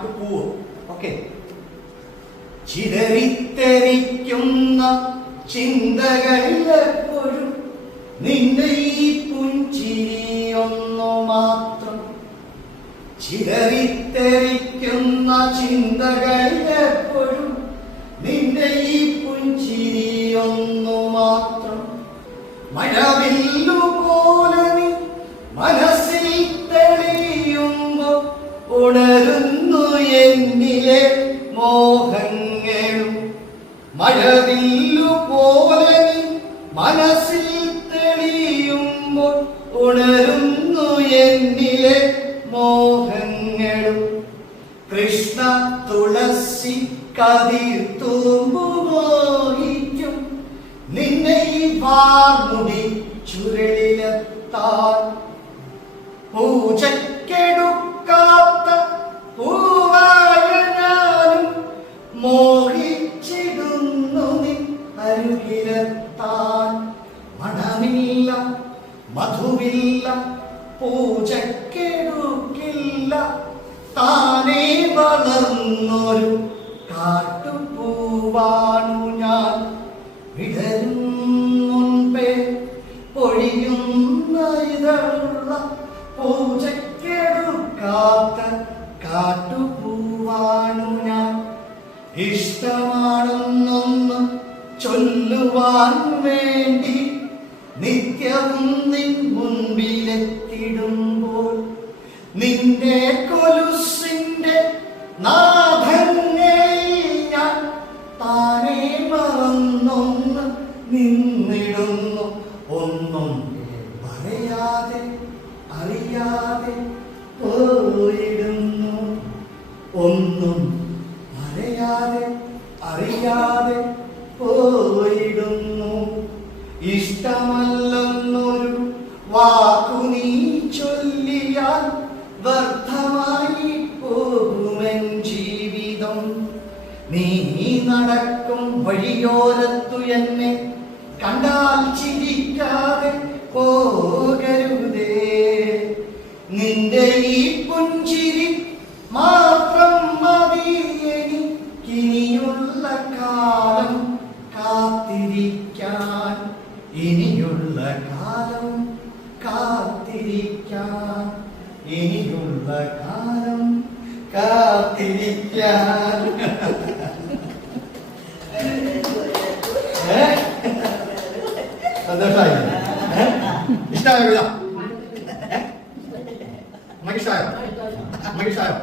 കാട്ടുപൂവ് okay. ചിതറിത്തെറിക്കുന്ന ചിന്തകളിലെപ്പോഴും നിന്റെ ഈ പുഞ്ചിരിയൊന്നു മാത്രം. ചിതറിത്തെറിക്കുന്ന ചിന്തകളിലെപ്പോഴും നിന്റെ ഈ പുഞ്ചിരിയൊന്നു മാത്രം. മഴവില്ലു ഉണരുന്നു എന്നിലെ മോഹങ്ങളും. മഴവില്ലു പോലെ മനസ്സിൽ തെളിയുമ്പോൾ ഉണരുന്നു എന്നിലെ മോഹങ്ങളും. കൃഷ്ണ തുളസി കതിർ തൂമ്പുമോഹിക്കും നിന്നെ ഈ വാർമുടി ചുരളിലെത്താൻ. പൂജക്കെടുക്കാത്ത മധുവില്ല പൂജക്കെടുക്കില്ല താനേ വളർന്നൊരു കാട്ടുപൂവാണു ഞാൻ. വിടരും മുൻപേ പൊഴിയുന്ന ഇതളുള്ള പൂജക്കെടുക്കാത്ത കാട്ടുപൂവാണു ഞാൻ. ഇഷ്ടമാണെന്നൊന്ന് ചൊല്ലുവാൻ വേണ്ടി നിത്യവും നിൻ മുൻപിലെത്തിടുമ്പോൾ നിന്റെ കൊലുസിന്റെ നാഥങ്ങളിൽ ഞാൻ താനേ നിന്നിടുന്നു. ഒന്നും പറയാതെ അറിയാതെ പോയിടുന്നു. ഒന്നും പറയാതെ അറിയാതെ പോയിടുന്നു. ഇഷ്ടമല്ലെന്നൊരു വാക്കു നീ ചൊല്ലിയാൽ വ്യർത്ഥമായി പോകുമെൻ ജീവിതം. നീ നടക്കും വഴിയോരത്തു എന്നെ കണ്ടാൽ ചിരിക്കാതെ പോകരുതേ. നിന്റെ ഈ പുഞ്ചിരി മാത്രം മതി എനിക്കിനിയുള്ള കാലം. ഇനിയുള്ള കാലം കാത്തിരിക്കാം ഇനിയുള്ള കാലം കാത്തിരിക്കാൻ? സന്തോഷമായി ഇഷ്ടമായോ അമ്മയ്ക്ക് ഇഷ്ടമായോ